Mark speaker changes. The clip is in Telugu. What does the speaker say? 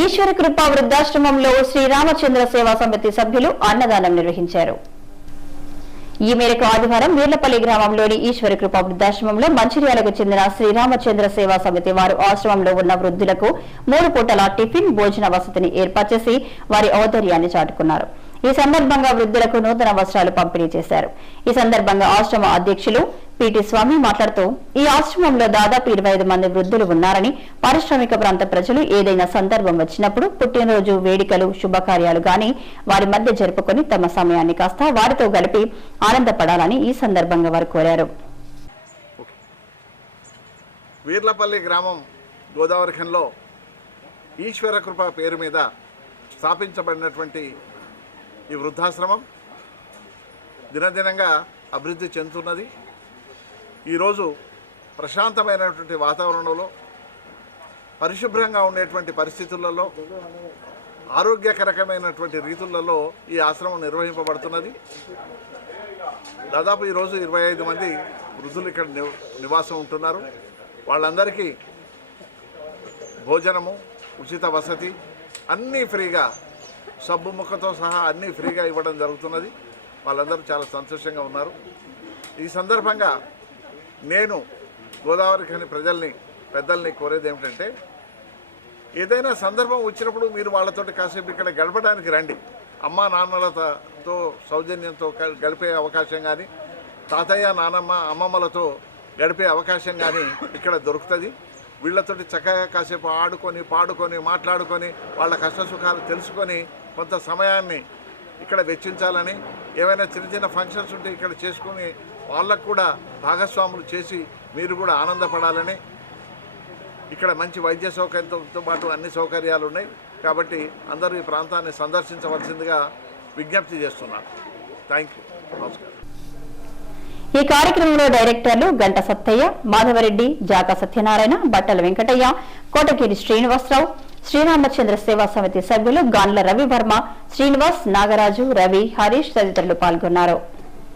Speaker 1: ఈశ్వర కృప వృద్ధాశ్రమంలో శ్రీరామచంద్ర సేవా సమితి సభ్యులు అన్నదానం నిర్వహించారు. ఈ మేరకు ఆదివారం వీర్లపల్లి గ్రామంలోని ఈశ్వర కృప వృద్ధాశ్రమంలో మంచిర్యాలకు చెందిన శ్రీరామచంద్ర సేవా సమితి వారు ఆశ్రమంలో ఉన్న వృద్ధులకు మూడు పూటల టిఫిన్ భోజన వసతిని ఏర్పాటు చేసి వారి ఔదర్యాన్ని చాటుకున్నారు. ఈ సందర్భంగా వృద్ధులకు నూతన వస్త్రాలు పంపిణీ చేశారు. ఈ సందర్భంగా ఆశ్రమ అధ్యక్షులు పిటి స్వామి మాట్లాడుతూ ఈ ఆశ్రమంలో దాదాపు ఇరవై మంది వృద్ధులు ఉన్నారని పారిశ్రామిక ప్రాంత ప్రజలు ఏదైనా సందర్భం వచ్చినప్పుడు పుట్టినరోజు వేడుకలు శుభకార్యాలు గాని వారి మధ్య జరుపుకొని తమ సమయాన్ని కాస్త వారితో గడిపి ఆనందపడాలని ఈ సందర్భంగా వారు కోరారు.
Speaker 2: వీర్లపల్లి గ్రామం గోదావరిఖంలో ఈశ్వర కృప పేరు మీద స్థాపించబడినటువంటి ఈ వృద్ధాశ్రమం. దినదినంగా అభివృద్ధి చెందుతున్నది. ఈరోజు ప్రశాంతమైనటువంటి వాతావరణంలో పరిశుభ్రంగా ఉండేటువంటి పరిస్థితులలో ఆరోగ్యకరకమైనటువంటి రీతులలో ఈ ఆశ్రమం నిర్వహింపబడుతున్నది. దాదాపు ఈరోజు ఇరవై ఐదు మంది వృద్ధులు ఇక్కడ నివాసం ఉంటున్నారు. వాళ్ళందరికీ భోజనము ఉచిత వసతి అన్నీ ఫ్రీగా సబ్బు ముక్కతో సహా అన్నీ ఫ్రీగా ఇవ్వడం జరుగుతున్నది. వాళ్ళందరూ చాలా సంతోషంగా ఉన్నారు. ఈ సందర్భంగా నేను గోదావరి ప్రజల్ని పెద్దల్ని కోరేది ఏమిటంటే ఏదైనా సందర్భం వచ్చినప్పుడు మీరు వాళ్ళతో కాసేపు ఇక్కడ గడపడానికి రండి. అమ్మ నాన్నలతో సౌజన్యంతో గ- గడిపే అవకాశం కానీ తాతయ్య నానమ్మ అమ్మమ్మలతో గడిపే అవకాశం కానీ ఇక్కడ దొరుకుతుంది. వీళ్ళతోటి చక్కగా కాసేపు ఆడుకొని పాడుకొని మాట్లాడుకొని వాళ్ళ కష్ట సుఖాలు తెలుసుకొని కొంత సమయాన్ని ఇక్కడ వెచ్చించాలని ఏవైనా చిన్న చిన్న ఫంక్షన్స్ ఉంటే ఇక్కడ చేసుకొని వాళ్ళకు కూడా భాగస్వాములు చేసి మీరు కూడా ఆనందపడాలని ఇక్కడ మంచి వైద్య సౌకర్యంతో పాటు అన్ని సౌకర్యాలు ఉన్నాయి. కాబట్టి అందరూ ఈ ప్రాంతాన్ని సందర్శించవలసిందిగా విజ్ఞప్తి చేస్తున్నారు థ్యాంక్ యూ నమస్కారం.
Speaker 1: ఈ కార్యక్రమంలో డైరెక్టర్లు గంట సత్తయ్య మాధవరెడ్డి జాక సత్యనారాయణ బట్టల వెంకటయ్య కోటగిరి శ్రీనివాసరావు శ్రీరామచంద్ర సేవా సమితి సభ్యులు గాన్ల రవివర్మ శ్రీనివాస్ నాగరాజు రవి హరీష్ తదితరులు పాల్గొన్నారు.